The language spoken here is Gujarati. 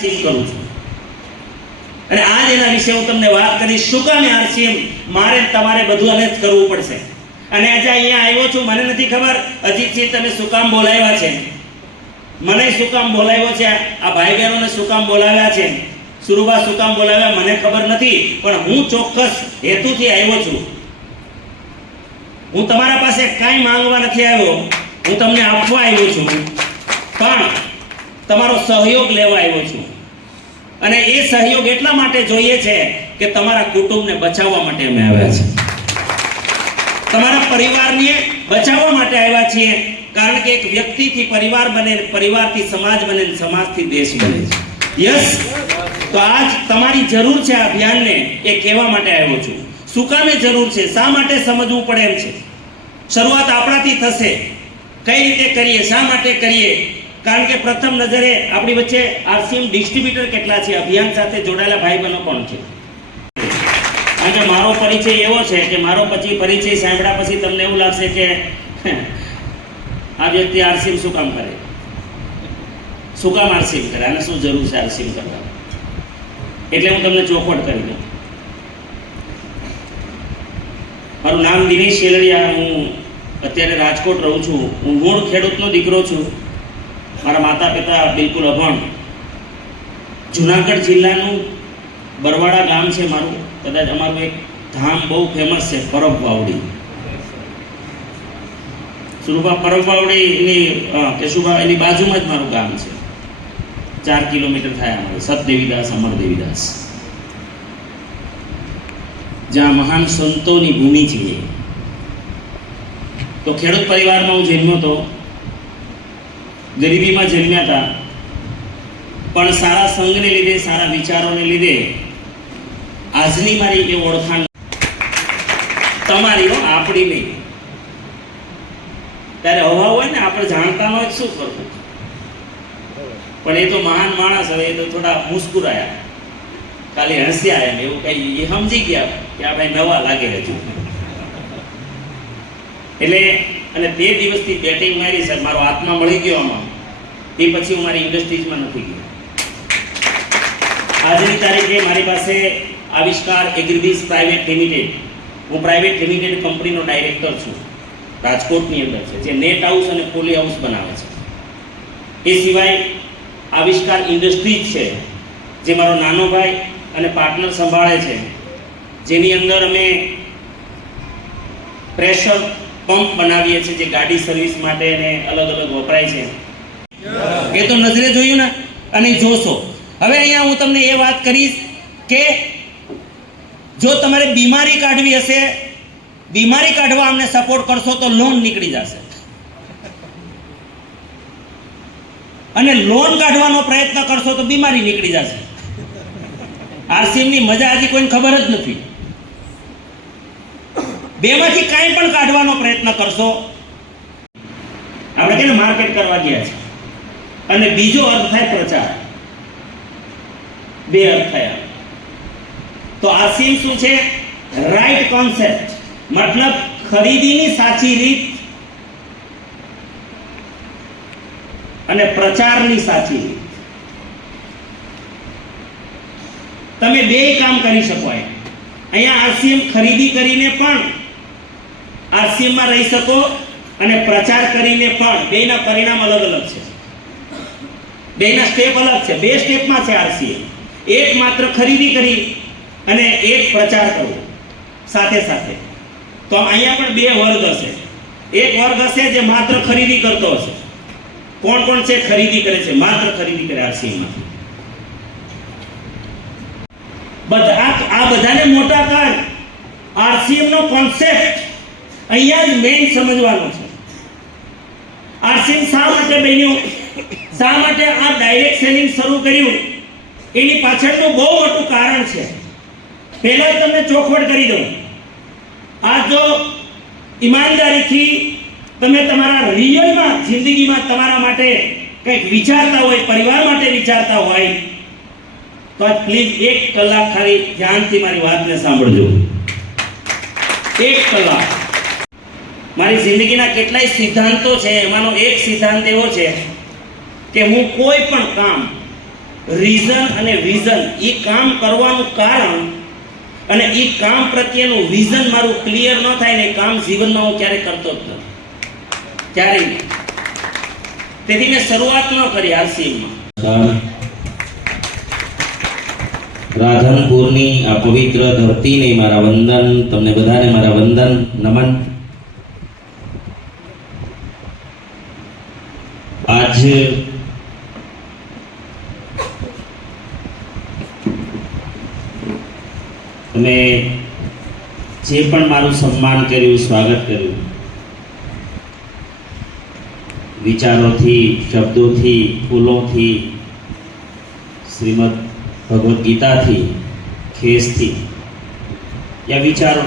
કરું છું. અને આજ એના વિશે હું તમને વાત કરીશ. શું કામ આરસીએમ? મારે તમારે બધું અને જ કરવું પડશે. અને આજે અહીંયા આવ્યો છું, મને નથી ખબર. અજીતસિંહ, તમે શું કામ બોલાવ્યા છે? મને શું કામ બોલાવ્યો છે? આ ભાઈ બહેનોને શું કામ બોલાવ્યા છે? સુરુબા શું કામ બોલાવ્યા? મને ખબર નથી. પણ હું ચોક્કસ હેતુથી આવ્યો છું. હું તમારા પાસે કાંઈ માંગવા નથી આવ્યો. હું તમને આપવા આવ્યો છું. પણ તમારો સહયોગ લેવા આવ્યો છું. અને એ સહયોગ એટલા માટે જોઈએ છે કે તમારા કુટુંબને બચાવવા માટે અમે આવ્યા છીએ. તમારા પરિવારને બચાવવા માટે આવ્યા છીએ, કારણ કે એક વ્યક્તિથી પરિવાર બને, પરિવારથી સમાજ બને, સમાજથી દેશ બને છે. યસ? તો આજ તમારી જરૂર છે આ અભિયાનને એ કહેવા માટે આવ્યો છું. શું કામે જરૂર છે? શા માટે સમજવું પડે એમ છે? શરૂઆત આપણાથી થશે. કઈ રીતે કરીએ? શા માટે કરીએ? કારણ કે પ્રથમ નજરે આપણી વચ્ચે આરસીએમ ડિસ્ટ્રીબ્યુટર કેટલા છે, અભિયાન સાથે જોડાયેલા ભાઈ બહેનો પણ છે? કારણ કે મારો પરિચય એવો છે કે મારો પછી પરિચય સાંભળ્યા પછી તમને એવું લાગશે કે આ વ્યક્તિ આરસીએમ શું કામ કરે? શું કામ આરસીએમ કરે? આને શું જરૂર છે આરસીએમ કરવા એટલે હું તમને ચોખવટ કરી દઉં. મારું નામ દિનેશ શેલડિયા, હું અત્યારે રાજકોટ રહું છું. હું મૂળ ખેડૂતનો દીકરો છું. મારા માતા પિતા બિલકુલ અભણ. જુનાગઢ જિલ્લાનું બરવાડા ગામ છે મારું. કદાચ અમારું એક ધામ બહુ ફેમસ છે, પરબ વાવડી. સુરુભા પરબ વાવડીની કેશુભા, એની બાજુમાં જ મારું ગામ છે. ચાર કિલોમીટર થાય અમારું. સતદેવીદાસ અમર દેવીદાસ જ્યાં મહાન સંતોની ભૂમિ છે. તો ખેડૂત પરિવારમાં હું જન્મ્યો તો ગરીબીમાં જન્મ્યા હતા. પણ સારા સંઘને લીધે, સારા વિચારોને લીધે આજની મારી એ ઓળખાણ તમારી આપણી નહીં. ત્યારે અભાવ હોય ને, આપણે જાણતા હોય શું કરવું? પણ એ તો મહાન માણસ, હવે એ તો થોડા મુસ્કુરાયા. ખાલી હસ્યા એમ, એવું કઈ એ સમજી ગયા કે આ ભાઈ નવા લાગે હજુ. એટલે અને તે દિવસથી બેટિંગ મારી સર મારો આત્મા મળી ગયો આમાં. તે પછી હું મારી ઇન્ડસ્ટ્રીઝમાં નથી ગયો. આજની તારીખે મારી પાસે આવિષ્કાર એગ્રીબીસ પ્રાઇવેટ લિમિટેડ. હું પ્રાઇવેટ લિમિટેડ કંપનીનો ડાયરેક્ટર છું. રાજકોટની અંદર છે, જે નેટ હાઉસ અને પોલી હાઉસ બનાવે છે. એ સિવાય આવિષ્કાર ઇન્ડસ્ટ્રીઝ છે, જે મારો નાનો ભાઈ અને પાર્ટનર સંભાળે છે. જેની અંદર અમે પ્રેશર પંપ બનાવીએ છીએ, જે ગાડી સર્વિસ માટે અને અલગ અલગ વપરાય છે. એ તો નજરે જોયું ને? અને જોશો. હવે અહીંયા હું તમને એ વાત કરીશ કે જો તમારે બીમારી કાઢવી હશે, બીમારી કાઢવા અમને સપોર્ટ કરશો તો લોન નીકળી જશે. અને લોન કાઢવાનો પ્રયત્ન કરશો તો બીમારી નીકળી જશે. આરસીએમની મજા હજી કોઈને ખબર જ નથી. બેમાંથી કાંઈ પણ કાઢવાનો પ્રયત્ન કરશો, આપણે કેને માર્કેટ કરવા ગયા છે. અને બીજો અર્થ થાય પ્રચાર. બે અર્થ થયા. તો આ સીમ શું છે? રાઈટ કોન્સેપ્ટ મતલબ ખરીદીની સાચી રીત અને પ્રચારની સાચી રીત. તમે બે કામ કરી શકો અહીંયા સીમ ખરીદી કરીને પણ આરસીએમમાં રહી શકો અને પ્રચાર કરીને પણ બેના પરિણામ અલગ અલગ છે. બેના સ્ટેપ અલગ છે. બે સ્ટેપમાં છે આરસીએમ એક માત્ર ખરીદી કરી અને એક પ્રચાર કરવો. સાથે સાથે. તો અહીંયા પણ બે વર્ગ હશે. એક વર્ગ હશે જે માત્ર ખરીદી કરતો હશે. કોણ કોણ છે ખરીદી કરે છે? માત્ર ખરીદી કરે આરસીએમમાંથી બધા આ બધાને મોટા કર. આરસીએમ નો કોન્સેપ્ટ અહીંયા જ મેઇન સમજવાનો છે. આરસીએમ શા માટે બન્યું? શા માટે આ ડાયરેક્ટ સેલિંગ શરૂ કર્યું? એની પાછળનું બહુ મોટું કારણ છે. પહેલા તમને ચોખવટ કરી દઉં. આ જો ઈમાનદારીથી તમે તમારા રિયલમાં જિંદગીમાં તમારા માટે કંઈક વિચારતા હોય, પરિવાર માટે વિચારતા હોય, તો પ્લીઝ એક કલાક ખાલી ધ્યાનથી મારી વાતને સાંભળજો. એક કલાક. મારી જિંદગીના કેટલાય સિદ્ધાંતો છે, એમાંનો એક સિદ્ધાંત એવો છે કે હું કોઈ પણ કામ રીઝન અને વિઝન એ કામ કરવાનું કારણ અને એ કામ પ્રત્યેનું વિઝન મારું ક્લિયર ન થાય ને કામ જીવનમાં હું ક્યારે કરતો જ નથી. ક્યારેય. તેથી મેં શરૂઆત ન કરી આરસીએમમાં રાધનપુરની આ પવિત્ર ધરતીને મારા વંદન, તમને બધાને મારા વંદન, નમન. આજ તમે જે પણ મારું સન્માન કર્યું, સ્વાગત કર્યું, વિચારોથી, શબ્દોથી, ફૂલોથી, શ્રીમદ ભગવદ્ ગીતાથી, ખેસથી, યા વિચારો